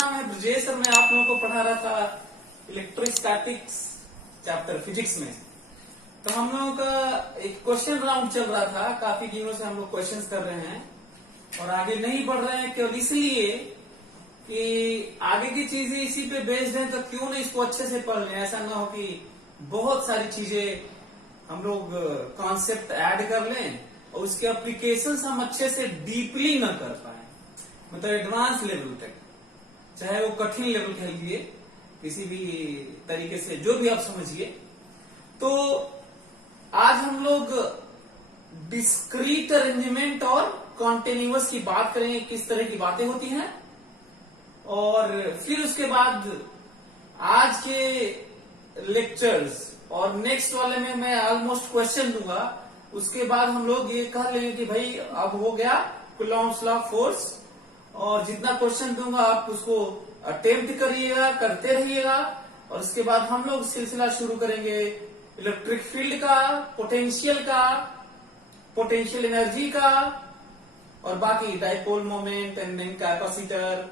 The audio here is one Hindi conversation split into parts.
नाम है ब्रजेश और मैं आप लोगों को पढ़ा रहा था इलेक्ट्रोस्टैटिक्स चैप्टर फिजिक्स में। तो हम लोगों का एक क्वेश्चन राउंड चल रहा था, काफी दिनों से हम लोग क्वेश्चंस कर रहे हैं और आगे नहीं बढ़ रहे हैं केवल इसलिए कि आगे की चीजें इसी पे बेस्ड हैं, तो क्यों नहीं इसको अच्छे से पढ़ लें। ऐसा ना हो कि बहुत सारी चीजें हम लोग कॉन्सेप्ट ऐड कर लें और उसके एप्लीकेशंस हम अच्छे से डीपली न कर पाए, मतलब एडवांस लेवल तक, चाहे वो कठिन लेवल कह लीजिए, किसी भी तरीके से जो भी आप समझिए। तो आज हम लोग डिस्क्रीट अरेंजमेंट और कॉन्टिन्यूअस की बात करेंगे, किस तरह की बातें होती हैं। और फिर उसके बाद आज के लेक्चर्स और नेक्स्ट वाले में मैं ऑलमोस्ट क्वेश्चन दूंगा। उसके बाद हम लोग ये कह लेंगे कि भाई अब हो गया कूलॉम्स लॉ ऑफ फोर्स, और जितना क्वेश्चन दूंगा आप उसको अटेम्प्ट करिएगा, करते रहिएगा। और उसके बाद हम लोग सिलसिला शुरू करेंगे इलेक्ट्रिक फील्ड का, पोटेंशियल का, पोटेंशियल एनर्जी का, और बाकी dipole moment and then capacitor,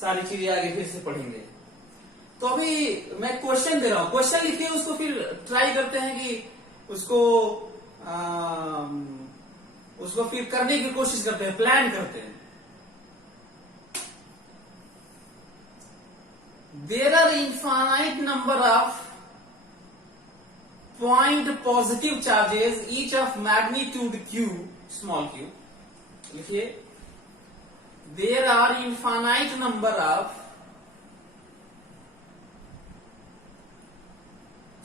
सारी चीजें आगे फिर से पढ़ेंगे। तो अभी मैं क्वेश्चन दे रहा हूं, क्वेश्चन लिखिए, उसको फिर ट्राई करते हैं कि उसको फिर करने की कोशिश करते हैं, प्लान करते हैं। There are infinite number of point positive charges, each of magnitude q, small q. लिखिए, there are infinite number of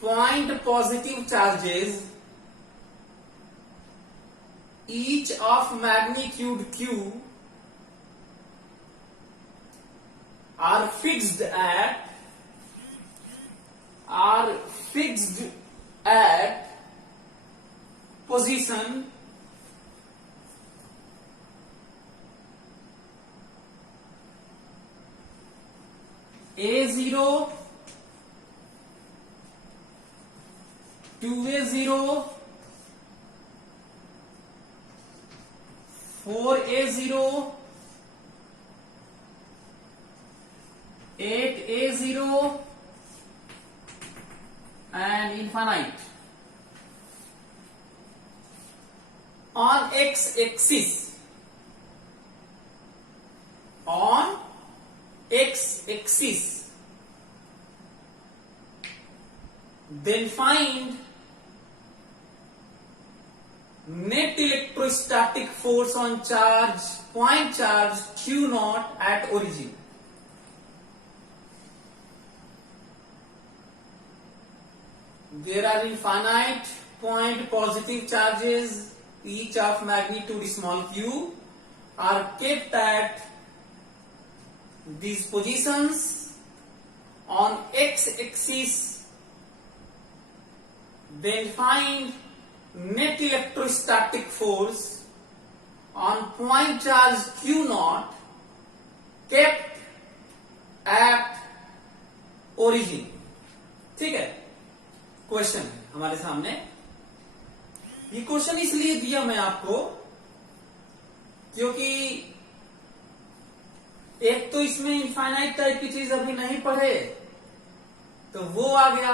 point positive charges, each of magnitude q, are fixed at position A0, 2A0, 4A0, 8A0 and infinite. On x-axis, then find net electrostatic force on point charge q naught at origin. There are infinite point positive charges, each of magnitude small q, are kept at these positions on x-axis. Then find net electrostatic force on point charge q naught kept at origin. ठीक है, क्वेश्चन है हमारे सामने। ये क्वेश्चन इसलिए दिया मैं आपको क्योंकि एक तो इसमें इनफाइनाइट टाइप की चीज अभी नहीं पढ़े, तो वो आ गया।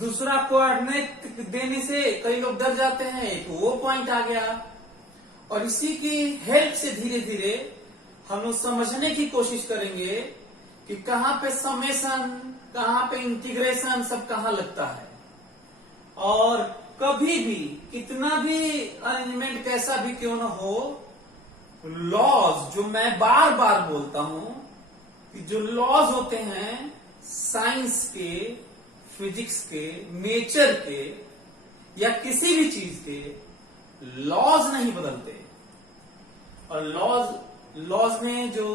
दूसरा कोऑर्डिनेट देने से कई लोग डर जाते हैं, तो वो पॉइंट आ गया। और इसी की हेल्प से धीरे धीरे हम लोग समझने की कोशिश करेंगे कि कहां पे समेशन, कहां पे इंटीग्रेशन, सब कहां लगता है। और कभी भी कितना भी अरेंजमेंट कैसा भी क्यों ना हो, लॉज जो मैं बार बार बोलता हूं कि जो लॉज होते हैं साइंस के, फिजिक्स के, नेचर के या किसी भी चीज के, लॉज नहीं बदलते। और लॉज में जो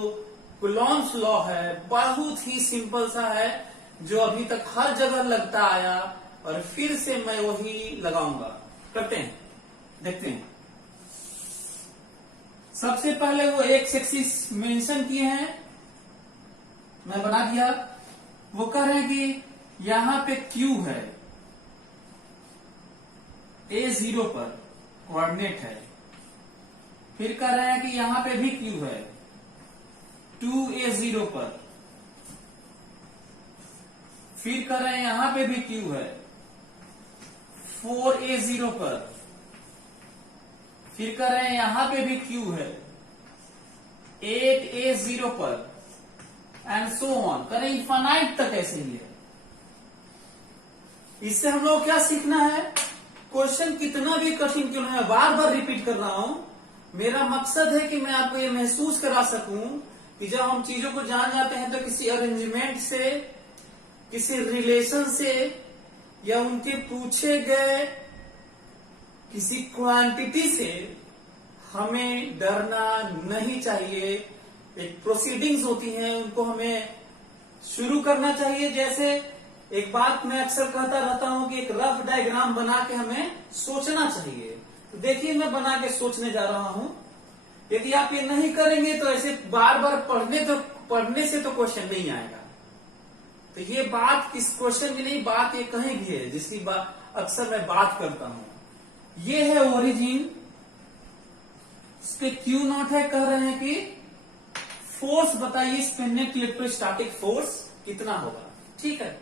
कूलॉम्स लॉ है बहुत ही सिंपल सा है, जो अभी तक हर जगह लगता आया और फिर से मैं वही लगाऊंगा। करते हैं, देखते हैं। सबसे पहले वो एक्स एक्सिस मेंशन किए हैं, मैं बना दिया। वो कह रहे हैं कि यहां पे Q है, A0 पर कोऑर्डिनेट है। फिर कह रहे हैं कि यहां पे भी Q है, 2a0 पर, फिर कर रहे हैं यहां पे भी q है 4a0 पर, फिर कर रहे हैं यहां पे भी q है 8a0 पर, एंड सो ऑन, करें इनफाइनाइट तक ऐसे ही है। इससे हम लोग क्या सीखना है, क्वेश्चन कितना भी कठिन क्यों नहीं है, बार बार रिपीट कर रहा हूं, मेरा मकसद है कि मैं आपको ये महसूस करा सकूं कि जब हम चीजों को जान जाते हैं तो किसी अरेंजमेंट से, किसी रिलेशन से, या उनके पूछे गए किसी क्वांटिटी से हमें डरना नहीं चाहिए। एक प्रोसीडिंग्स होती हैं, उनको हमें शुरू करना चाहिए। जैसे एक बात मैं अक्सर कहता रहता हूं कि एक रफ डायग्राम बना के हमें सोचना चाहिए। तो देखिए मैं बना के सोचने जा रहा हूं। यदि आप ये नहीं करेंगे तो ऐसे बार बार पढ़ने से तो क्वेश्चन नहीं आएगा। तो ये बात इस क्वेश्चन की नहीं, बात ये कहीं भी है जिसकी बात अक्सर मैं बात करता हूं। ये है ओरिजिन, इस पे क्यू नॉट है, कह रहे हैं कि फोर्स बताइए इस पे, नेट इलेक्ट्रोस्टैटिक फोर्स कितना होगा। ठीक है,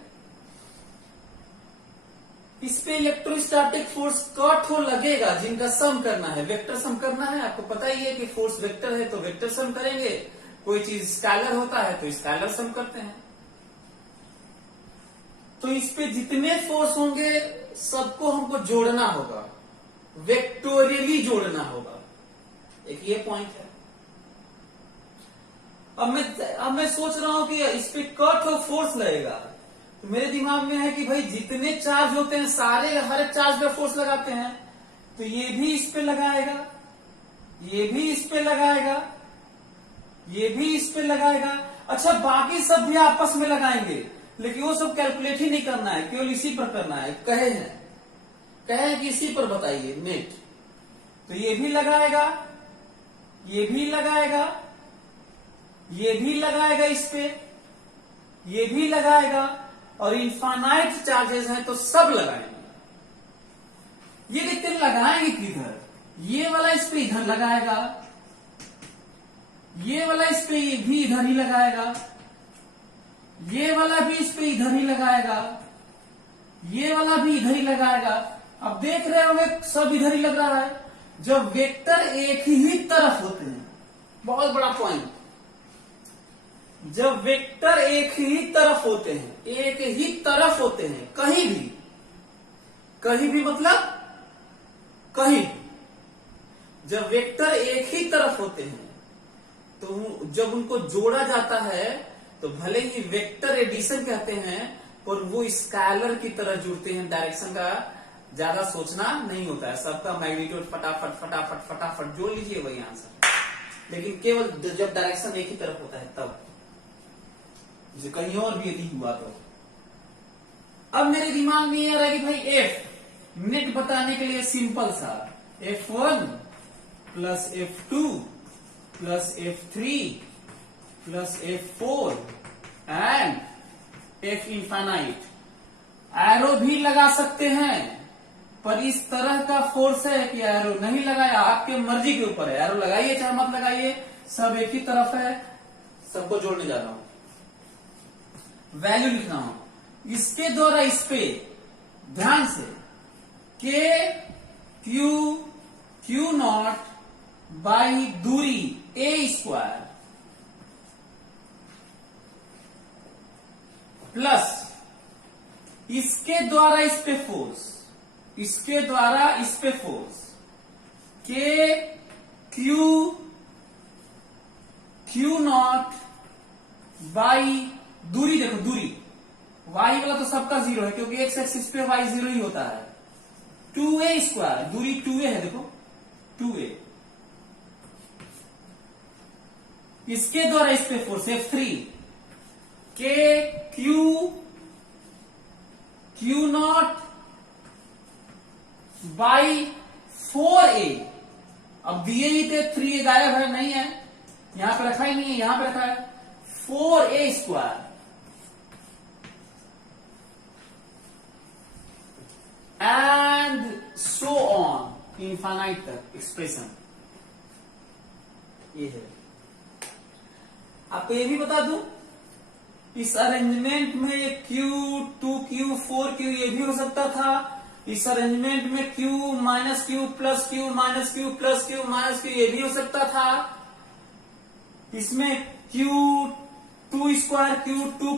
इस पे इलेक्ट्रोस्टैटिक फोर्स कट हो लगेगा जिनका सम करना है, वेक्टर सम करना है। आपको पता ही है कि फोर्स वेक्टर है तो वेक्टर सम करेंगे, कोई चीज स्केलर होता है तो स्केलर सम करते हैं। तो इस पे जितने फोर्स होंगे सबको हमको जोड़ना होगा, वेक्टोरियली जोड़ना होगा। एक ये पॉइंट है। अब मैं सोच रहा हूं कि इस पे कट हो फोर्स लगेगा, तो मेरे दिमाग में है कि भाई जितने चार्ज होते हैं सारे, हर एक चार्ज पे फोर्स लगाते हैं, तो ये भी इस पे लगाएगा, ये भी इस पे लगाएगा, ये भी इस पे लगाएगा। अच्छा, बाकी सब भी आपस में लगाएंगे, लेकिन वो सब कैलकुलेट ही नहीं करना है, केवल इसी पर करना है। कहे कि इसी पर बताइए नेट, तो ये भी लगाएगा, ये भी लगाएगा, ये भी लगाएगा इस पे, ये भी लगाएगा, और इनफाइनाइट चार्जेस हैं तो सब लगाएंगे। ये कितने लगाएंगे किधर, ये वाला इस पे इधर लगाएगा, ये वाला इस पे भी इधर ही लगाएगा, ये वाला भी इस पे इधर ही लगाएगा, ये वाला भी इधर ही लगाएगा। अब देख रहे होंगे सब इधर ही लग रहा है। जब वेक्टर एक ही तरफ होते हैं, बहुत बड़ा पॉइंट, जब वेक्टर एक ही तरफ होते हैं, एक ही तरफ होते हैं, कहीं भी मतलब कहीं भी, जब वेक्टर एक ही तरफ होते हैं तो जब उनको जोड़ा जाता है तो भले ही वेक्टर एडिशन कहते हैं, पर वो स्केलर की तरह जुड़ते हैं। डायरेक्शन का ज्यादा सोचना नहीं होता है, सबका मैग्नीट्यूड फटाफट फटाफट फटाफट जोड़ लीजिए, वही आंसर। लेकिन केवल जब डायरेक्शन एक ही तरफ होता है तब, जो कहीं और भी यदि हुआ तो। अब मेरे दिमाग में ये आ रहा है कि भाई एफ नेट बताने के लिए सिंपल सा, F1 plus F2 plus F3 plus F4 and F infinite. Arrow भी लगा सकते हैं, पर इस तरह का फोर्स है कि एरो नहीं लगाया, आपके मर्जी के ऊपर है। एरो लगाइए चाहे मत लगाइए, सब एक ही तरफ है, सबको जोड़ने जा रहा हूं, वैल्यू लिख रहा हूं। इसके द्वारा इस पे ध्यान से क्यू नॉट बाई दूरी a स्क्वायर प्लस इसके द्वारा इस पे फोर्स, इसके द्वारा इस पे फोर्स क्यू नॉट बाई दूरी, देखो दूरी y वाला तो सबका 0 है क्योंकि x एक्सिस पे y 0 ही होता है। 2a स्क्वायर, दूरी 2a है, देखो 2a, इसके द्वारा इस पे force F3 Q not by 4a। अब दिए ही थे, 3a गायब है, नहीं है, यहां पे रखा ही नहीं है, यहां पे रखा है 4a square and so on infinite तक एक्सप्रेशन ये है। आपको ये भी बता दूं, इस अरेंजमेंट में ये Q2 Q 4Q ये भी हो सकता था। इस अरेंजमेंट में Q minus Q plus Q minus Q plus Q minus Q ये भी हो सकता था। इसमें Q2 square Q2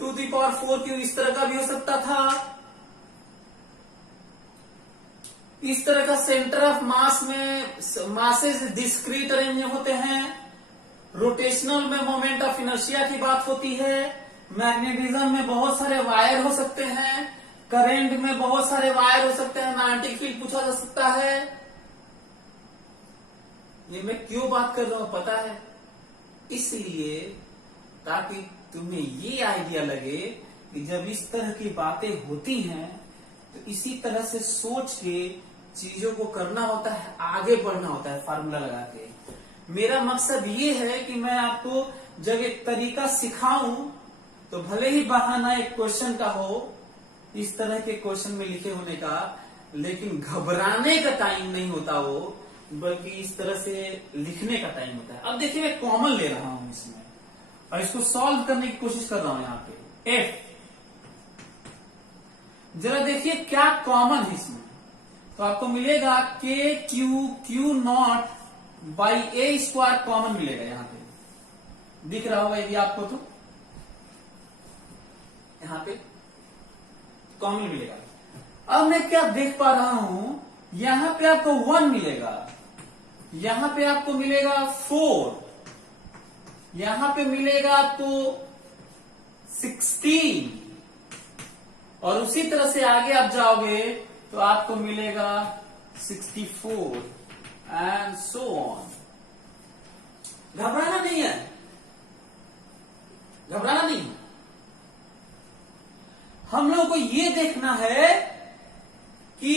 to the power 4Q इस तरह का भी हो सकता था। इस तरह का सेंटर ऑफ मास में मासेस डिस्क्रीट अरेंज होते हैं। रोटेशनल में मोमेंट ऑफ इनर्शिया की बात होती है। मैग्नेटिज्म में बहुत सारे वायर हो सकते हैं। करंट में बहुत सारे वायर हो सकते हैं। मैग्नेटिक फील्ड पूछा जा सकता है। ये मैं क्यों बात कर रहा हूं पता है? इसलिए ताकि तुम्हें ये आइडिया लगे कि जब इस तरह की बातें होती हैं तो इसी तरह से सोच के चीजों को करना होता है, आगे बढ़ना होता है फार्मूला लगा के। मेरा मकसद ये है कि मैं आपको जब एक तरीका सिखाऊं तो भले ही बहाना एक क्वेश्चन का हो, इस तरह के क्वेश्चन में लिखे होने का, लेकिन घबराने का टाइम नहीं होता वो, बल्कि इस तरह से लिखने का टाइम होता है। अब देखिए मैं कॉमन ले रहा हूं इसमें और इसको सॉल्व करने की कोशिश कर रहा हूं। यहाँ पे एफ, जरा देखिए क्या कॉमन है इसमें। तो आपको मिलेगा के Q not by A square common मिलेगा। यहां पे दिख रहा होगा यदि आपको, तो यहां पे कॉमन मिलेगा। अब मैं क्या देख पा रहा हूं, यहां पे आपको 1 मिलेगा, यहां पे आपको मिलेगा 4, यहां पे मिलेगा आपको 16, और उसी तरह से आगे आप जाओगे तो आपको मिलेगा 64 एंड सो ऑन। घबराना नहीं है, घबराना नहीं है। हम लोगों को ये देखना है कि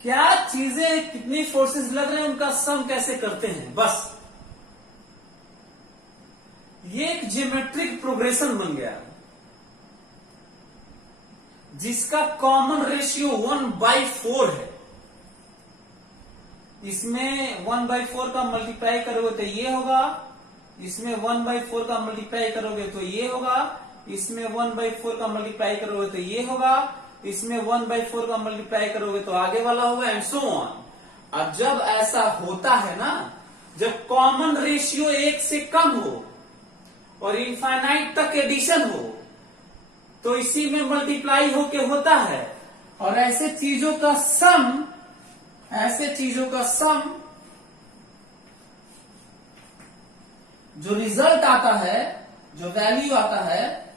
क्या चीजें, कितनी फोर्सेस लग रहे हैं, उनका सम कैसे करते हैं, बस। ये एक ज्योमेट्रिक प्रोग्रेशन बन गया जिसका कॉमन रेशियो 1/4 है। इसमें 1/4 का मल्टीप्लाई करोगे तो ये होगा, इसमें 1/4 का मल्टीप्लाई करोगे तो ये होगा, इसमें 1/4 का मल्टीप्लाई करोगे तो ये होगा, इसमें 1/4 का मल्टीप्लाई करोगे तो आगे वाला होगा, एंड सो ऑन। अब जब ऐसा होता है ना, जब कॉमन रेशियो 1 से कम हो और इनफाइनाइट तक एडिशन हो, तो इसी में मल्टीप्लाई होके होता है। और ऐसे चीजों का सम, जो रिजल्ट आता है, जो वैल्यू आता है,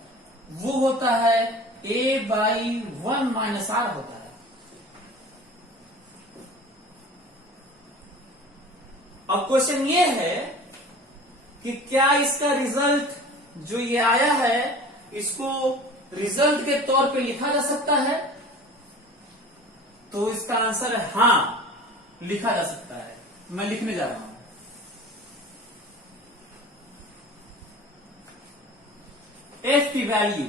वो होता है A/1 - R होता है। अब क्वेश्चन ये है कि क्या इसका रिजल्ट जो ये आया है, इसको रिजल्ट के तौर पे लिखा जा सकता है? तो इसका आंसर है हां, लिखा जा सकता है। मैं लिखने जा रहा हूं। एफ की वैल्यू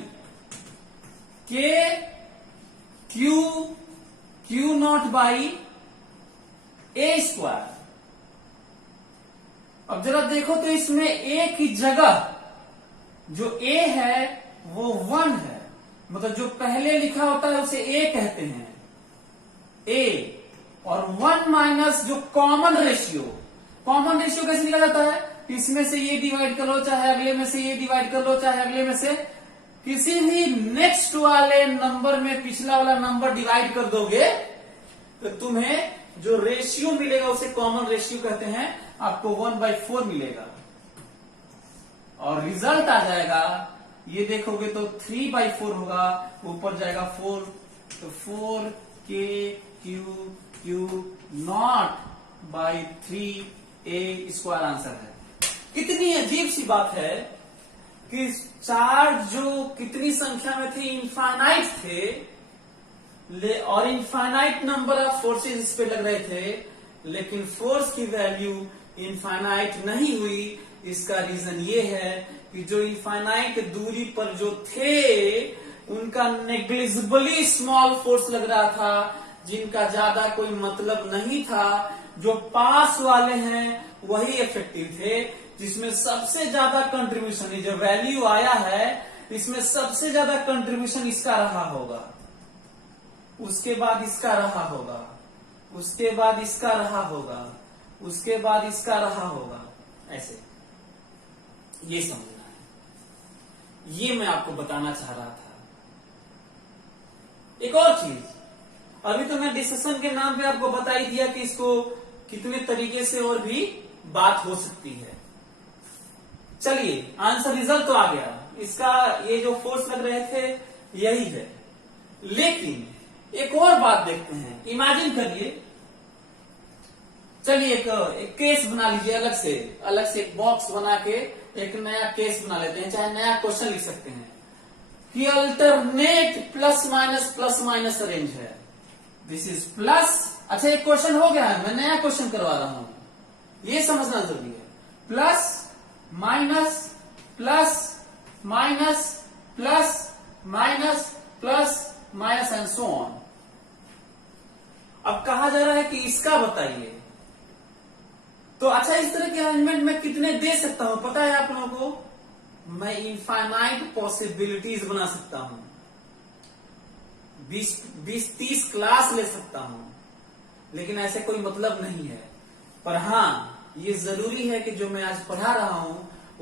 के Q not by A square. अब जरा देखो तो इसमें ए की जगह जो ए है वो 1 है, मतलब जो पहले लिखा होता है उसे ए कहते हैं, ए। और 1 माइनस जो कॉमन रेशियो कैसे निकला जाता है? इसमें से ये डिवाइड कर लो, चाहे अगले में से ये डिवाइड कर लो, चाहे अगले में से किसी भी नेक्स्ट वाले नंबर में पिछला वाला नंबर डिवाइड कर दोगे तो तुम्हें जो रेशियो मिलेगा उसे कॉमन रेशियो कहते हैं। आपको 1/4 मिलेगा और रिजल्ट आ जाएगा, ये देखोगे तो 3/4 होगा, ऊपर जाएगा 4, तो 4K/3A स्क्वायर आंसर है। कितनी अजीब सी बात है कि चार्ज जो कितनी संख्या में थे, इनफाइनाइट थे, और इनफाइनाइट नंबर ऑफ फोर्सेस इस पे लग रहे थे, लेकिन फोर्स की वैल्यू इनफाइनाइट नहीं हुई। इसका रीजन ये है कि जो इनफाइनाइट दूरी पर जो थे उनका नेग्लिजिबली स्मॉल फोर्स लग रहा था, जिनका ज्यादा कोई मतलब नहीं था। जो पास वाले हैं वही इफेक्टिव थे जिसमें सबसे ज्यादा कंट्रीब्यूशन, ये जो वैल्यू आया है इसमें सबसे ज्यादा कंट्रीब्यूशन इसका रहा होगा, उसके बाद इसका रहा होगा, उसके बाद इसका रहा होगा, उसके बाद इसका रहा होगा, ऐसे ये समझना है। ये मैं आपको बताना चाह रहा था। एक और चीज, अभी तो मैं डिस्कशन के नाम पे आपको बता ही दिया कि इसको कितने तरीके से और भी बात हो सकती है। चलिए, आंसर रिजल्ट तो आ गया, इसका ये जो फोर्स लग रहे थे यही है। लेकिन एक और बात देखते हैं, इमेजिन करिए, चलिए एक केस बना लीजिए, अलग से एक बॉक्स बना के एक नया केस बना लेते हैं, चाहे नया क्वेश्चन लिख सकते हैं कि अल्टरनेट प्लस माइनस अरेंज है, दिस इज प्लस। अच्छा, एक क्वेश्चन हो गया है, मैं नया क्वेश्चन करवा रहा हूं, ये समझना जरूरी है। Plus minus plus minus plus minus plus minus and so on. अब कहा जा रहा है कि इसका बताइए, तो अच्छा इस तरह के अरेंजमेंट में कितने दे सकता हूं पता है आप लोगों को? मैं इनफाइनाइट पॉसिबिलिटीज बना सकता हूं, 20-30 क्लास ले सकता हूं, लेकिन ऐसे कोई मतलब नहीं है। पर हाँ, ये जरूरी है कि जो मैं आज पढ़ा रहा हूं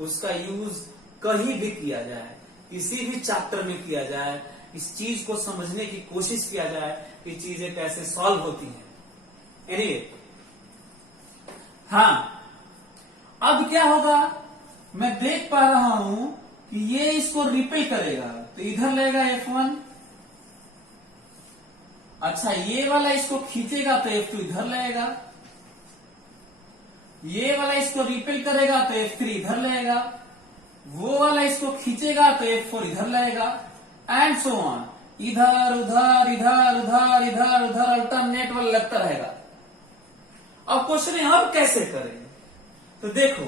उसका यूज कहीं भी किया जाए, किसी भी चैप्टर में किया जाए, इस चीज को समझने की कोशिश किया जाए कि चीजें कैसे सॉल्व होती हैं। एनीवे, हाँ, अब क्या होगा, मैं देख पा रहा हूं कि ये इसको रिपेल करेगा, तो इधर लेगा F1। अच्छा, ये वाला इसको खींचेगा तो F2 इधर लेगा, ये वाला इसको रिपेल करेगा तो F3 इधर लेगा, वो वाला इसको खींचेगा तो F4 इधर लेगा, एंड सो ऑन, इधर उधर इधर उधर इधर उधर अल्टरनेट वाला लगता रहेगा। अब क्वेश्चन है अब कैसे करें, तो देखो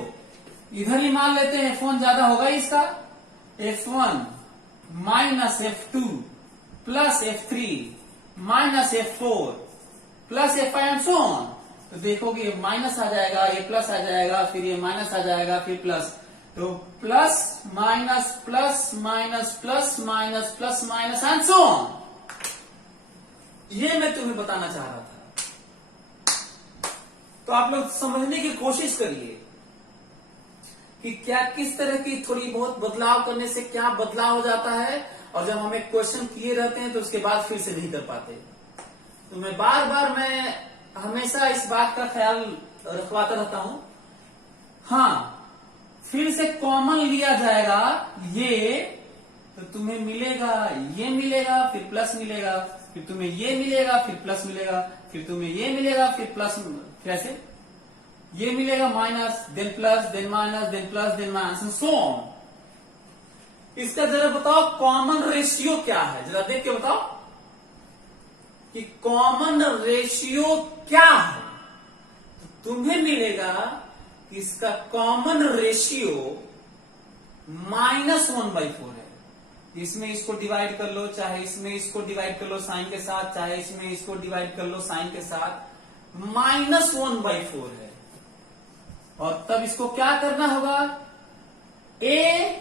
इधर ही मान लेते हैं F1 ज्यादा होगा इसका, F1 minus F2 plus F3 minus F4 plus F5 and so on. तो देखोगे ये माइनस आ जाएगा, ये प्लस आ जाएगा, फिर ये माइनस आ जाएगा, फिर प्लस, तो plus minus plus minus plus minus plus minus and so on. ये मैं तुम्हें बताना चाह रहा था। तो आप लोग समझने की कोशिश करिए कि क्या किस तरह की थोड़ी बहुत बदलाव करने से क्या बदलाव हो जाता है, और जब हम एक क्वेश्चन किए रहते हैं तो उसके बाद फिर से नहीं कर पाते। तो मैं बार हमेशा इस बात का ख्याल रखवाता रहता हूं। हाँ, फिर से कॉमन लिया जाएगा ये, तो तुम्हें मिलेगा, ये मिलेगा, फिर प्लस मिलेगा, फिर तुम्हें ये मिलेगा, फिर प्लस मिलेगा, फिर तुम्हें ये मिलेगा, फिर प्लस, कैसे ये मिलेगा minus, then plus, then minus, then plus, then minus, so on. इसका जरा बताओ कॉमन रेशियो क्या है, जरा देख के बताओ कि कॉमन रेशियो क्या है। तो तुम्हें मिलेगा कि इसका कॉमन रेशियो -1/4 है। इसमें इसको डिवाइड कर लो, चाहे इसमें इसको डिवाइड कर लो साइन के साथ, चाहे इसमें इसको डिवाइड कर लो साइन के साथ, -1/4 है। और तब इसको क्या करना होगा, a/1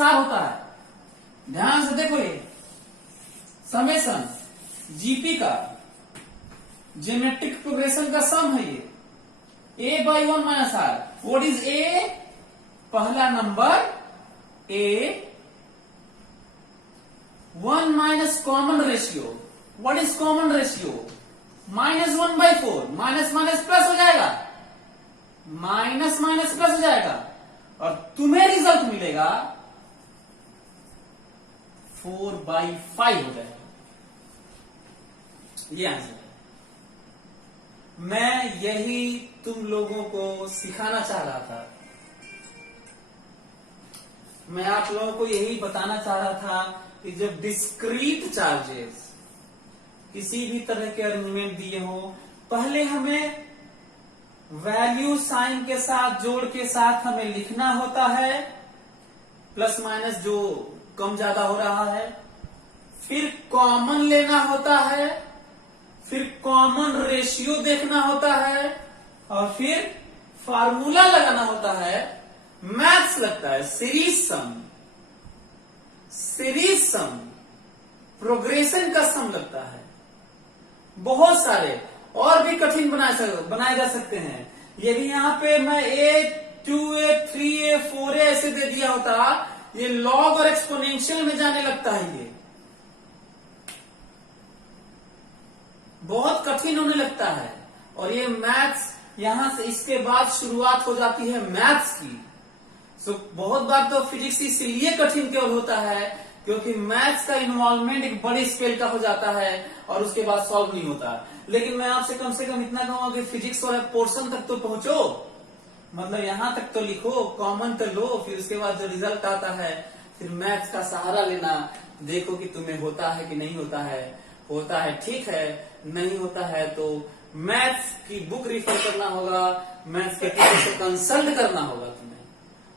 - r होता है। ध्यान से देखो, ये समेशन जीपी का जेमेट्रिक प्रोग्रेशन का सम है, ये a/1 - r। What is a? पहला number a, 1 minus common ratio. What is common ratio? -1/4, minus minus plus हो जाएगा, माइनस माइनस प्लस हो जाएगा, और तुम्हें रिजल्ट मिलेगा 4/5 हो जाएगा। ये आंसर है। मैं यही तुम लोगों को सिखाना चाह रहा था, मैं आप लोगों को यही बताना चाह रहा था कि जब डिस्क्रीट चार्जेस किसी भी तरह के अरेंजमेंट दिए हो, पहले हमें वैल्यू साइन के साथ, जोड़ के साथ हमें लिखना होता है, प्लस माइनस जो कम ज्यादा हो रहा है, फिर कॉमन लेना होता है, फिर कॉमन रेशियो देखना होता है, और फिर फार्मूला लगाना होता है, मैथ्स लगता है, सीरीज सम, प्रोग्रेशन का सम लगता है, बहुत सारे और भी कठिन बनाए जा सकते हैं। यदि यहाँ पे मैं A 2A 3A 4A ऐसे दे दिया होता, ये लॉग और एक्सपोनेंशियल में जाने लगता है, ये बहुत कठिन होने लगता है। और ये मैथ्स यहां से इसके बाद शुरुआत हो जाती है मैथ्स की। बहुत बार तो फिजिक्स इसलिए कठिन केवल होता है क्योंकि मैथ्स का इन्वॉल्वमेंट एक बड़े स्केल का हो जाता है और उसके बाद सॉल्व नहीं होता। लेकिन मैं आपसे कम से कम इतना कहूंगा कि फिजिक्स वाला पोर्शन तक तो पहुंचो, मतलब यहां तक तो लिखो, कॉमन तो लो, फिर उसके बाद जो रिजल्ट आता है फिर मैथ्स का सहारा लेना, देखो कि तुम्हें होता है कि नहीं होता है। होता है ठीक है, नहीं होता है तो मैथ्स की बुक रिफर करना होगा, मैथ्स के टीचर से कंसल्ट करना होगा तुम्हें।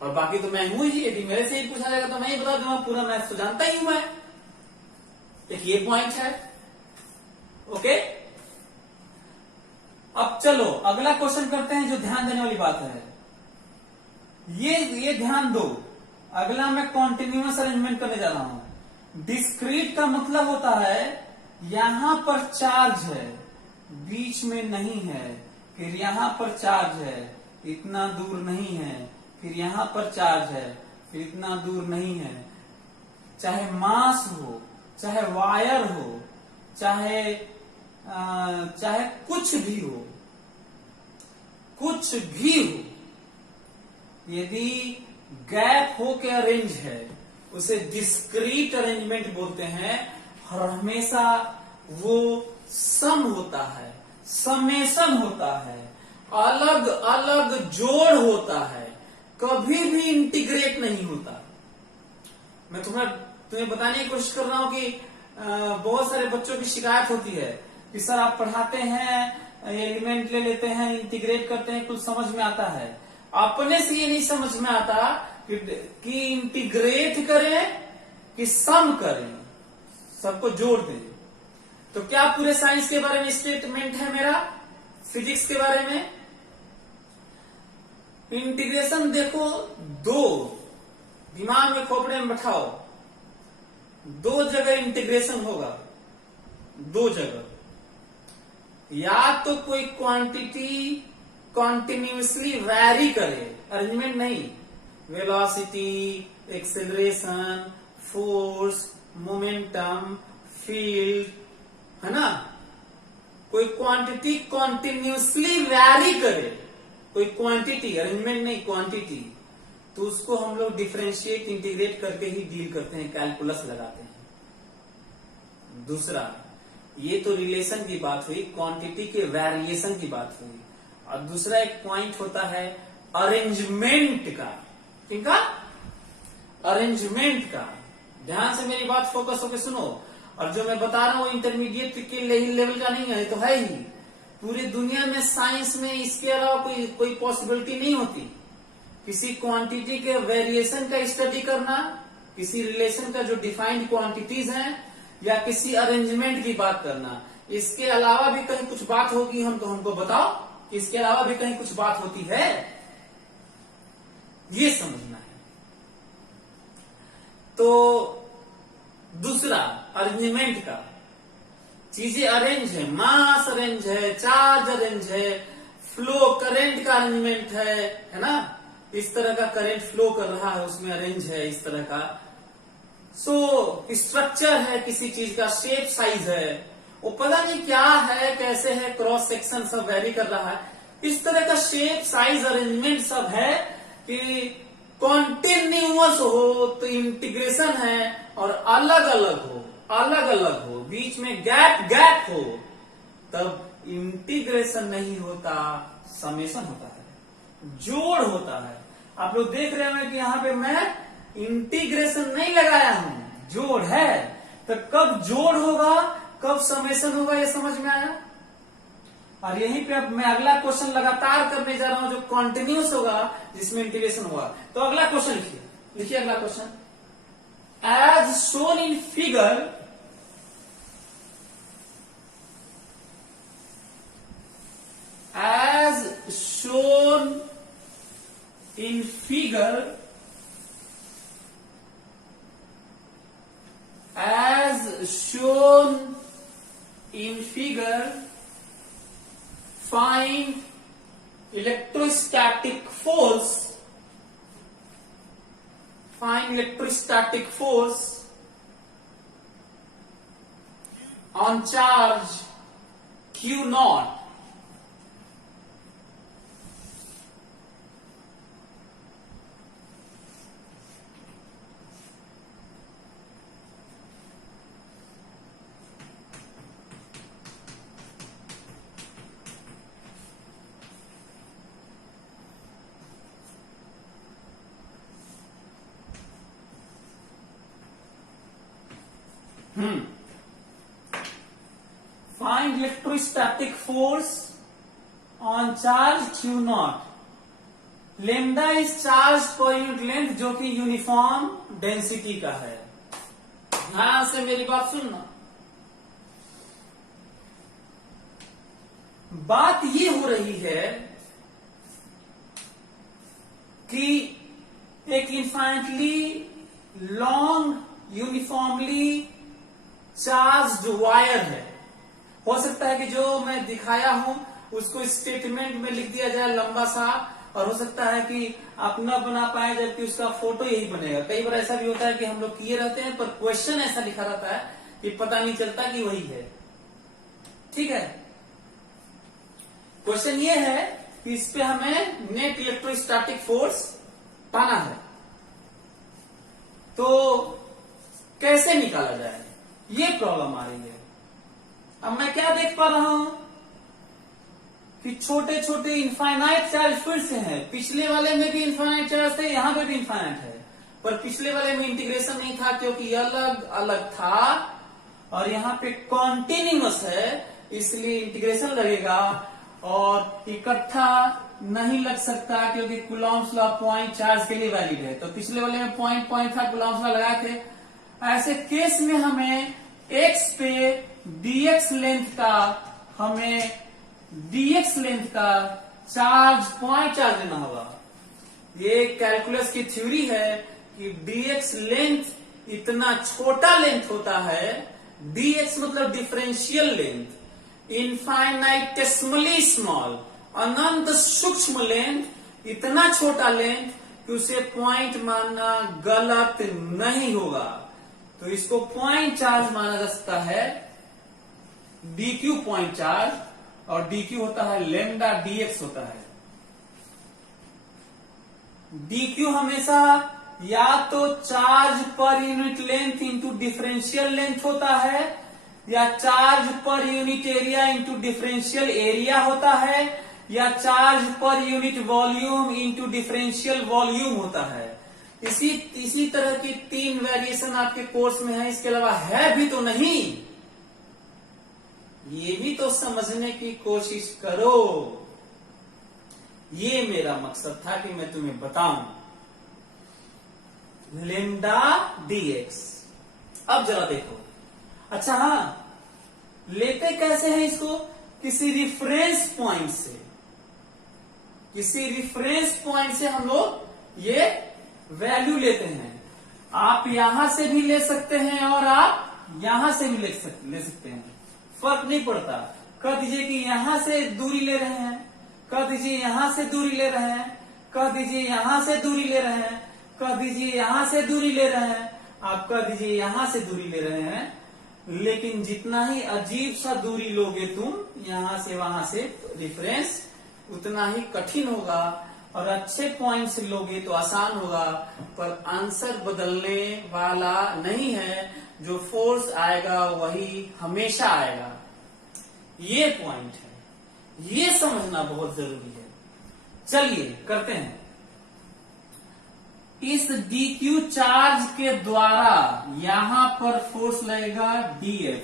और बाकी तो मैं हूं ही, यदि मेरे से ही पूछा जाएगा तो मैं ही बता दूंगा, पूरा मैथ्स तो जानता ही हूं मैं। एक ये पॉइंट है, ओके। अब चलो अगला क्वेश्चन करते हैं, जो ध्यान देने वाली बात है, ये ध्यान दो। अगला मैं कॉन्टिन्यूअस अरेंजमेंट करने जा रहा हूं। डिस्क्रीट का मतलब होता है यहां पर चार्ज है, बीच में नहीं है, फिर यहां पर चार्ज है, इतना दूर नहीं है, फिर यहां पर चार्ज है, फिर इतना दूर नहीं है। चाहे मास हो, चाहे वायर हो, चाहे कुछ भी हो, कुछ भी हो, यदि गैप हो के अरेंज है उसे डिस्क्रीट अरेंजमेंट बोलते हैं। और हमेशा वो सम होता है, समेशन होता है, अलग अलग जोड़ होता है, कभी भी इंटीग्रेट नहीं होता। मैं तुम्हें बताने की कोशिश कर रहा हूं कि बहुत सारे बच्चों की शिकायत होती है कि सर आप पढ़ाते हैं, एलिमेंट ले लेते हैं, इंटीग्रेट करते हैं, कुछ समझ में आता है, अपने से ये नहीं समझ में आता कि इंटीग्रेट करें कि सम करें, सबको जोड़ दें। तो क्या पूरे साइंस के बारे में स्टेटमेंट है मेरा, फिजिक्स के बारे में? इंटीग्रेशन देखो, दो दिमाग में खोपड़े में बैठाओ, दो जगह इंटीग्रेशन होगा, दो जगह। या तो कोई क्वांटिटी कॉन्टिन्यूसली वैरी करे, अरेंजमेंट नहीं, velocity, acceleration, force, momentum, field, है ना, कोई क्वांटिटी कॉन्टिन्यूसली वैरी करे, कोई क्वांटिटी, अरेंजमेंट नहीं, क्वांटिटी, तो उसको हम लोग डिफरेंशिएट इंटीग्रेट करके ही डील करते हैं, कैलकुलस लगाते हैं। दूसरा, ये तो रिलेशन की बात हुई, क्वांटिटी के वेरिएशन की बात हुई। और दूसरा एक पॉइंट होता है अरेंजमेंट का, किनका? अरेंजमेंट का। ध्यान से मेरी बात फोकस होकर सुनो। और जो मैं बता रहा हूं इंटरमीडिएट के लेवल का नहीं है, तो है ही। पूरी दुनिया में साइंस में इसके अलावा कोई पॉसिबिलिटी नहीं होती। किसी क्वांटिटी के वेरिएशन का स्टडी करना, किसी रिलेशन का जो डिफाइंड क्वांटिटीज हैं, या किसी अरेंजमेंट की बात करना। इसके अलावा भी कहीं कुछ बात होगी, हमको बताओ, इसके अलावा भी कहीं कुछ बात होती है, ये समझना है। तो दूसरा अरेंजमेंट का, चीजें अरेंज है, मास अरेंज है, चार्ज अरेंज है, फ्लो करंट का अरेंजमेंट है ना, इस तरह का करंट फ्लो कर रहा है, उसमें अरेंज है इस तरह का। स्ट्रक्चर है किसी चीज का, शेप साइज है, वो पता नहीं क्या है, कैसे है, क्रॉस सेक्शन सब वेरी कर रहा है, इस तरह का शेप साइज अरेंजमेंट सब है कि कॉन्टिन्यूअस हो तो इंटीग्रेशन है, और अलग अलग हो, बीच में गैप हो, तब इंटीग्रेशन नहीं होता, समेशन होता है, जोड़ होता है। आप लोग देख रहे हैं कि यहाँ पे मैं इंटीग्रेशन नहीं लगाया हूं, जोड़ है। तो कब जोड़ होगा, कब समेशन होगा, ये समझ में आया? और यहीं पे अब मैं अगला क्वेश्चन लगातार करने जा रहा हूं जो कॉन्टिन्यूस होगा, जिसमें इंटीग्रेशन होगा। तो अगला क्वेश्चन लिखिए अगला question, as shown in figure figure, as shown in figure, find electrostatic force, on charge Q naught. Find electrostatic force on charge Q naught. Lambda is charge per unit length जो कि यूनिफॉर्म डेंसिटी का है। ध्यान से मेरी बात सुनना। बात ये हो रही है कि एक infinitely long uniformly charged wire है। हो सकता है कि जो मैं दिखाया हूं उसको स्टेटमेंट में लिख दिया जाए लंबा सा, और हो सकता है कि आप न बना पाए जबकि उसका फोटो यही बनेगा। कई बार ऐसा भी होता है कि हम लोग किए रहते हैं पर क्वेश्चन ऐसा लिखा रहता है कि पता नहीं चलता कि वही है। ठीक है, क्वेश्चन ये है कि इस पे हमें नेट इलेक्ट्रोस्टैटिक फोर्स पाना है, तो कैसे निकाला जाए, ये प्रॉब्लम आ रही है। अब मैं क्या देख पा रहा हूं कि छोटे छोटे इनफाइनाइट चार्ज फिर से हैं। पिछले वाले में भी इनफाइनाइट चार्ज थे, यहां पे भी इनफाइनाइट है, पर पिछले वाले में इंटीग्रेशन नहीं था क्योंकि अलग अलग था, और यहाँ पे कॉन्टिन्यूअस है इसलिए इंटीग्रेशन लगेगा, और इकट्ठा नहीं लग सकता क्योंकि कूलॉम्स लॉ पॉइंट चार्ज के लिए वैलिड है। तो पिछले वाले में पॉइंट था, कूलॉम्स लॉ लगाए थे। ऐसे केस में हमें x पे dx लेंथ का चार्ज पॉइंट चार्ज लेना होगा। ये कैलकुलस की थ्योरी है कि dx लेंथ इतना छोटा लेंथ होता है, dx मतलब डिफरेंशियल लेंथ, इनफाइनाइटेसिमली स्मॉल, अनंत सूक्ष्म लेंथ, इतना छोटा लेंथ कि उसे पॉइंट मानना गलत नहीं होगा। तो इसको पॉइंट चार्ज माना जा सकता है, dq पॉइंट चार्ज, और dq होता है लेमडा dx होता है। dq हमेशा या तो charge per unit length into differential length होता है, या charge per unit area into differential area होता है, या charge per unit volume into differential volume होता है। इसी तरह की 3 वेरिएशन आपके कोर्स में है, इसके अलावा है भी तो नहीं। ये भी तो समझने की कोशिश करो, ये मेरा मकसद था कि मैं तुम्हें बताऊं। Lambda dx। अब जरा देखो, अच्छा हाँ, लेते कैसे हैं इसको? किसी रिफरेंस पॉइंट से, हम लोग ये वैल्यू लेते हैं। आप यहां से भी ले सकते हैं और आप यहां से भी ले सकते हैं, फर्क नहीं पड़ता। कह दीजिए कि यहां से दूरी ले रहे हैं, कह दीजिए यहां से दूरी ले रहे हैं, कह दीजिए यहां से दूरी ले रहे हैं, कह दीजिए यहां से दूरी ले रहे हैं, आप कह दीजिए यहां से दूरी ले रहे हैं। लेकिन जितना ही अजीब सा दूरी लोगे तुम यहां से वहां से डिफरेंस, उतना ही कठिन होगा, और अच्छे पॉइंट से लोगे तो आसान होगा, पर आंसर बदलने वाला नहीं है। जो फोर्स आएगा वही हमेशा आएगा, ये पॉइंट है, ये समझना बहुत जरूरी है। चलिए करते हैं। इस dq चार्ज के द्वारा यहां पर फोर्स लगेगा df।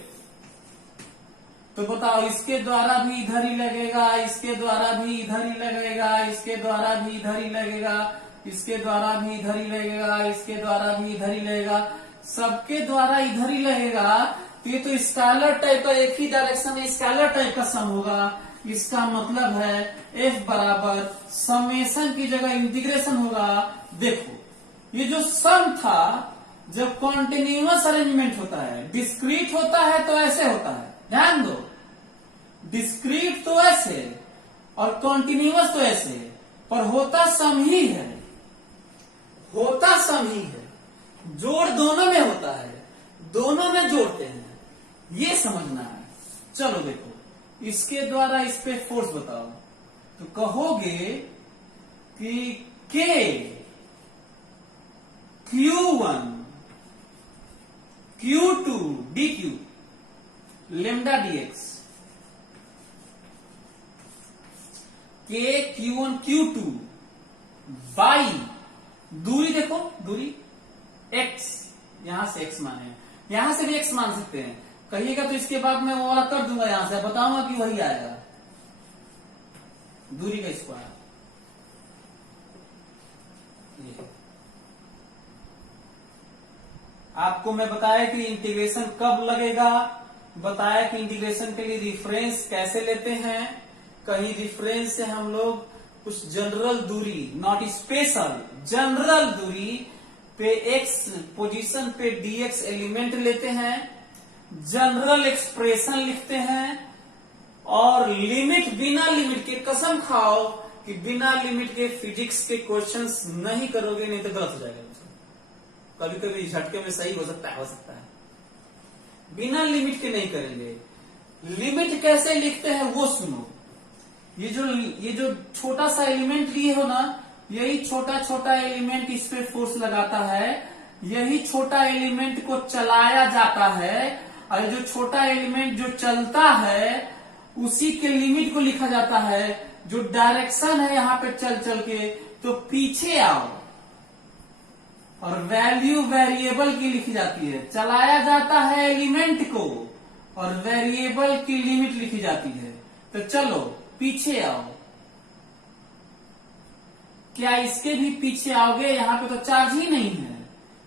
तो बताओ, इसके द्वारा भी इधर ही लगेगा, इसके द्वारा भी इधर ही लगेगा, इसके द्वारा भी इधर ही लगेगा, इसके द्वारा भी इधर ही लगेगा, इसके द्वारा भी इधर ही लगेगा, सबके द्वारा इधर ही लगेगा। तो ये तो स्केलर टाइप का, एक ही डायरेक्शन में स्केलर टाइप का सम होगा। इसका मतलब है F बराबर समेशन की जगह इंटीग्रेशन होगा। देखो ये जो सम था, जब कॉन्टिन्यूअस अरेंजमेंट होता है, डिस्क्रीट होता है तो ऐसे होता है, ध्यान दो, डिस्क्रीट तो ऐसे और कॉन्टिन्यूअस तो ऐसे, पर होता सम ही है, होता सम ही है, जोड़ दोनों में होता है, दोनों में जोड़ते हैं, ये समझना है। चलो देखो इसके द्वारा इस पे फोर्स बताओ, तो कहोगे कि K Q1 Q2 dq lambda dx, K Q1 Q2 by दूरी, देखो दूरी x, यहां से x माने, यहां से भी x मान सकते हैं, कहिएगा तो इसके बाद मैं वो वाला कर दूंगा, यहां से बताऊंगा कि वही आएगा, दूरी का स्क्वायर। आपको मैं बताया कि इंटीग्रेशन कब लगेगा, बताया कि इंटीग्रेशन के लिए रिफरेंस कैसे लेते हैं। कहीं रिफरेंस से हम लोग कुछ जनरल दूरी, नॉट स्पेशल, जनरल दूरी पे x पोजीशन पे dx एलिमेंट लेते हैं, जनरल एक्सप्रेशन लिखते हैं, और लिमिट, बिना लिमिट के, कसम खाओ कि बिना लिमिट के फिजिक्स के क्वेश्चंस नहीं करोगे, नहीं तो गलत हो जाएगा। कभी कभी झटके में सही हो सकता है, बिना लिमिट के नहीं करेंगे। लिमिट कैसे लिखते हैं वो सुनो। ये जो छोटा सा एलिमेंट लिए हो ना, यही छोटा छोटा एलिमेंट इस पे फोर्स लगाता है, यही छोटा एलिमेंट को चलाया जाता है, और जो छोटा एलिमेंट जो चलता है उसी के लिमिट को लिखा जाता है। जो डायरेक्शन है यहाँ पे चल चल के, तो पीछे आओ, और वैल्यू वेरिएबल की लिखी जाती है, चलाया जाता है एलिमेंट को, और वेरिएबल की लिमिट लिखी जाती है। तो चलो पीछे आओ, क्या इसके भी पीछे आओगे? यहाँ पे तो चार्ज ही नहीं है,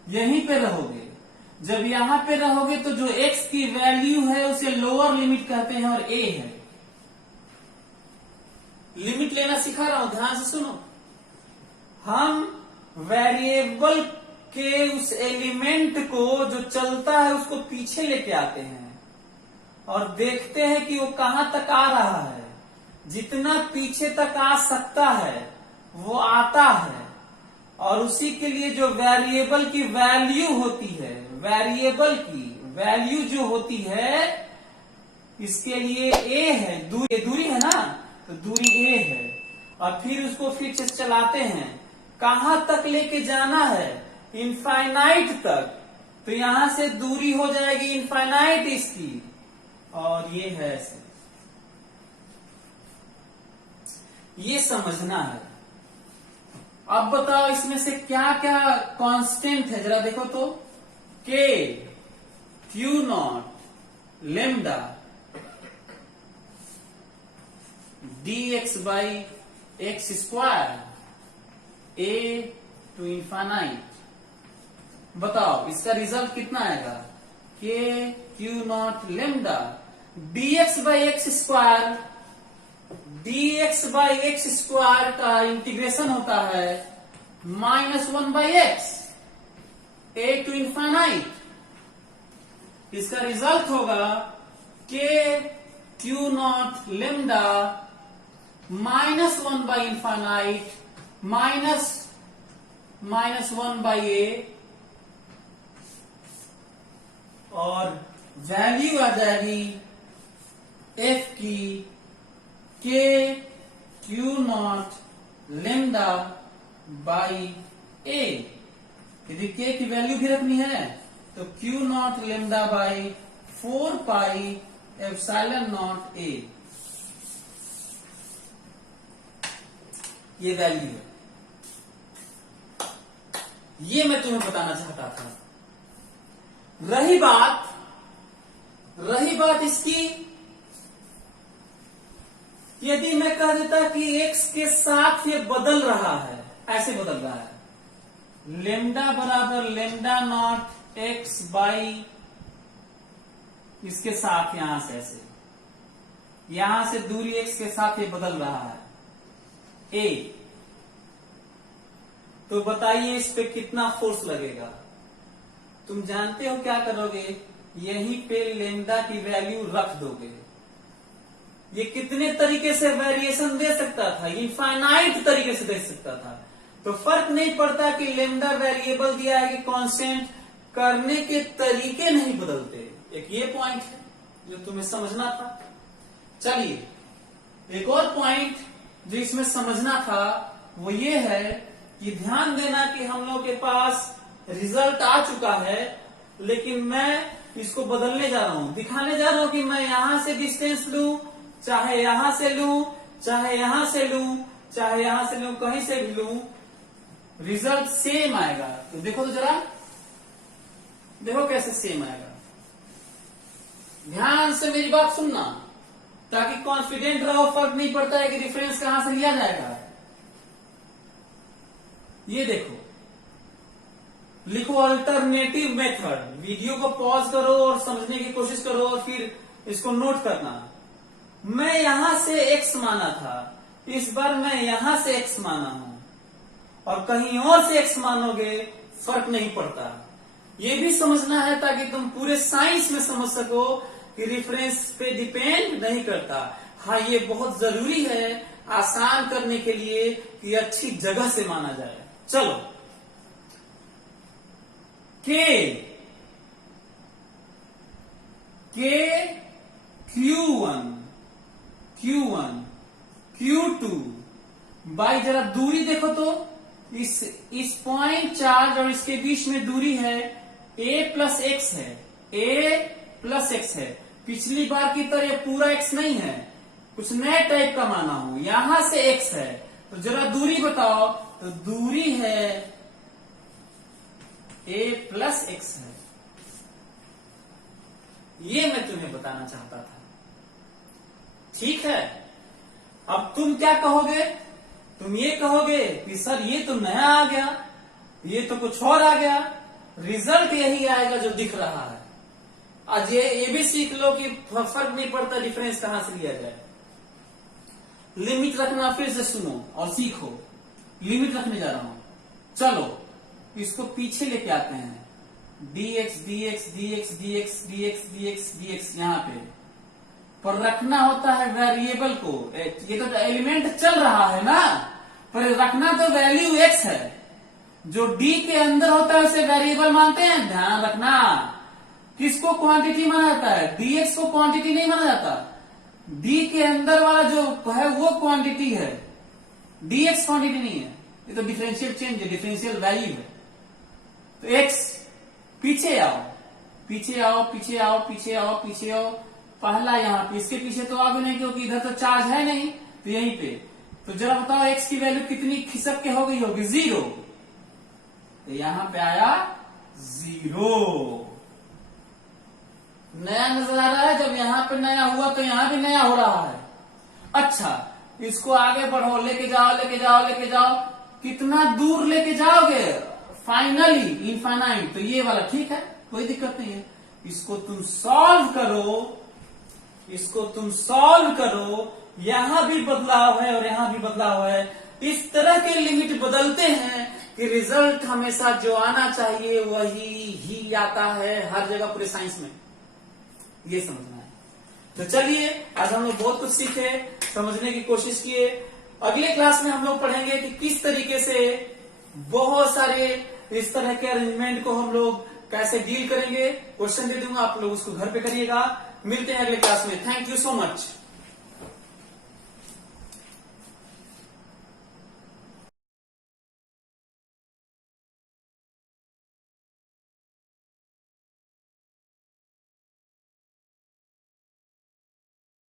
यहीं पे रहोगे। जब यहाँ पे रहोगे तो जो x की वैल्यू है उसे लोअर लिमिट कहते हैं, और a है। लिमिट लेना सिखा रहा हूं, ध्यान से सुनो। हम वेरिएबल के उस एलिमेंट को जो चलता है उसको पीछे लेके आते हैं, और देखते हैं कि वो कहां तक आ रहा है। जितना पीछे तक आ सकता है वो आता है, और उसी के लिए जो वेरिएबल की वैल्यू होती है, वेरिएबल की वैल्यू जो होती है, इसके लिए a है, दूरी है ना, तो दूरी a है, और फिर उसको फिर से चलाते हैं। कहां तक लेके जाना है? इनफाइनाइट तक। तो यहां से दूरी हो जाएगी इनफाइनाइट इसकी, और ये है ऐसे। ये समझना है। अब बताओ इसमें से क्या क्या कांस्टेंट है, जरा देखो तो। K Q0 lambda dx by X square a to infinite. बताओ इसका रिजल्ट कितना आएगा? K Q0 lambda dx by X square, dx by X square का इंटीग्रेशन होता है -1/x a टू इन्फानाइट। इसका रिजल्ट होगा K Q0 लेमडा -1/इन्फानाइट -1/a, और वैल्यू आ जाएगी f की K Q0 lambda by a। यदि k की वैल्यू भी रखनी है तो Q0 lambda by 4 pi epsilon not a, ये वैल्यू है। ये मैं तुम्हें बताना चाहता था। रही बात इसकी, यदि मैं कह देता कि x के साथ ये बदल रहा है, ऐसे बदल रहा है, लेमडा बराबर लेमडा नॉट x बाई इसके साथ यहां से ऐसे, यहां से दूरी x के साथ ये बदल रहा है a, तो बताइए इस पे कितना फोर्स लगेगा। तुम जानते हो क्या करोगे, यहीं पे लेमडा की वैल्यू रख दोगे। ये कितने तरीके से वेरिएशन दे सकता था, इनफाइनाइट तरीके से दे सकता था। तो फर्क नहीं पड़ता कि लेमडा वेरिएबल दिया है कि कांस्टेंट, करने के तरीके नहीं बदलते। एक ये पॉइंट है जो तुम्हें समझना था। चलिए एक और पॉइंट जो इसमें समझना था वो ये है कि ध्यान देना कि हम लोग के पास रिजल्ट आ चुका है, लेकिन मैं इसको बदलने जा रहा हूं, दिखाने जा रहा हूं कि मैं यहां से डिस्टेंस लूं, चाहे यहां से लूं, चाहे यहां से लूं, चाहे यहां से लूं, कहीं से भी लूं, रिजल्ट सेम आएगा। तो देखो तो जरा, देखो कैसे सेम आएगा। ध्यान से मेरी बात सुनना ताकि कॉन्फिडेंट रहो, फर्क नहीं पड़ता है कि रेफरेंस कहां से लिया जाएगा। ये देखो, लिखो अल्टरनेटिव मेथड। वीडियो को पॉज करो और समझने की कोशिश करो और फिर इसको नोट करना। मैं यहां से x माना था, इस बार मैं यहां से x माना हूं, और कहीं और से x मानोगे फर्क नहीं पड़ता। ये भी समझना है ताकि तुम पूरे साइंस में समझ सको कि रेफरेंस पे डिपेंड नहीं करता। हाँ, ये बहुत जरूरी है आसान करने के लिए कि अच्छी जगह से माना जाए। चलो, के Q1 Q2 बाई, जरा दूरी देखो तो, इस पॉइंट चार्ज और इसके बीच में दूरी है a प्लस एक्स है, a प्लस एक्स है। पिछली बार की तरह पूरा x नहीं है, कुछ नए टाइप का माना हूं, यहां से x है। तो जरा दूरी बताओ, तो दूरी है a प्लस एक्स है। ये मैं तुम्हें बताना चाहता था, ठीक है। अब तुम क्या कहोगे, तुम ये कहोगे कि सर ये तो नया आ गया, ये तो कुछ और आ गया, रिजल्ट यही आएगा जो दिख रहा है। आज ये भी सीख लो कि फर्क नहीं पड़ता डिफरेंस कहां से लिया जाए। लिमिट रखना फिर से सुनो और सीखो, लिमिट रखने जा रहा हूं। चलो इसको पीछे लेके आते हैं, dx dx dx dx dx dx dx यहाँ पे, पर रखना होता है वेरिएबल को। ये तो एलिमेंट चल रहा है ना, पर रखना तो वैल्यू x है। जो d के अंदर होता है उसे वेरिएबल मानते हैं, ध्यान रखना। किसको क्वांटिटी माना जाता है, dx को क्वांटिटी नहीं माना जाता। d के अंदर वाला जो है वो क्वांटिटी है, dx क्वांटिटी नहीं है। ये तो डिफरेंशियल चेंज है, डिफरेंशियल वैल्यू है। तो x, पीछे आओ पीछे आओ पीछे आओ पीछे आओ पीछे आओ, पहला यहाँ पे, इसके पीछे तो आगे नहीं क्योंकि इधर तो चार्ज है नहीं, तो यहीं पे। तो जरा बताओ x की वैल्यू कितनी खिसक के हो गई होगी, 0। तो यहां पे आया 0। नया नजर आ रहा है, जब यहां पे नया हुआ तो यहां भी नया हो रहा है। अच्छा, इसको आगे बढ़ो, लेके जाओ लेके जाओ लेके जाओ, कितना दूर लेके जाओगे, फाइनली इनफाइनाइट। तो ये वाला ठीक है, कोई दिक्कत नहीं है। इसको तुम सॉल्व करो, इसको तुम सॉल्व करो, यहां भी बदलाव है और यहां भी बदलाव है। इस तरह के लिमिट बदलते हैं कि रिजल्ट हमेशा जो आना चाहिए वही ही आता है हर जगह पूरे साइंस में। ये समझना है। तो चलिए, आज हम लोग बहुत कुछ सीखे, समझने की कोशिश किए। अगले क्लास में हम लोग पढ़ेंगे कि किस तरीके से बहुत सारे इस तरह के अरेंजमेंट को हम लोग कैसे डील करेंगे। क्वेश्चन दे दूंगा, आप लोग उसको घर पे करिएगा। मिलते हैं अगले क्लास में। Thank you so much.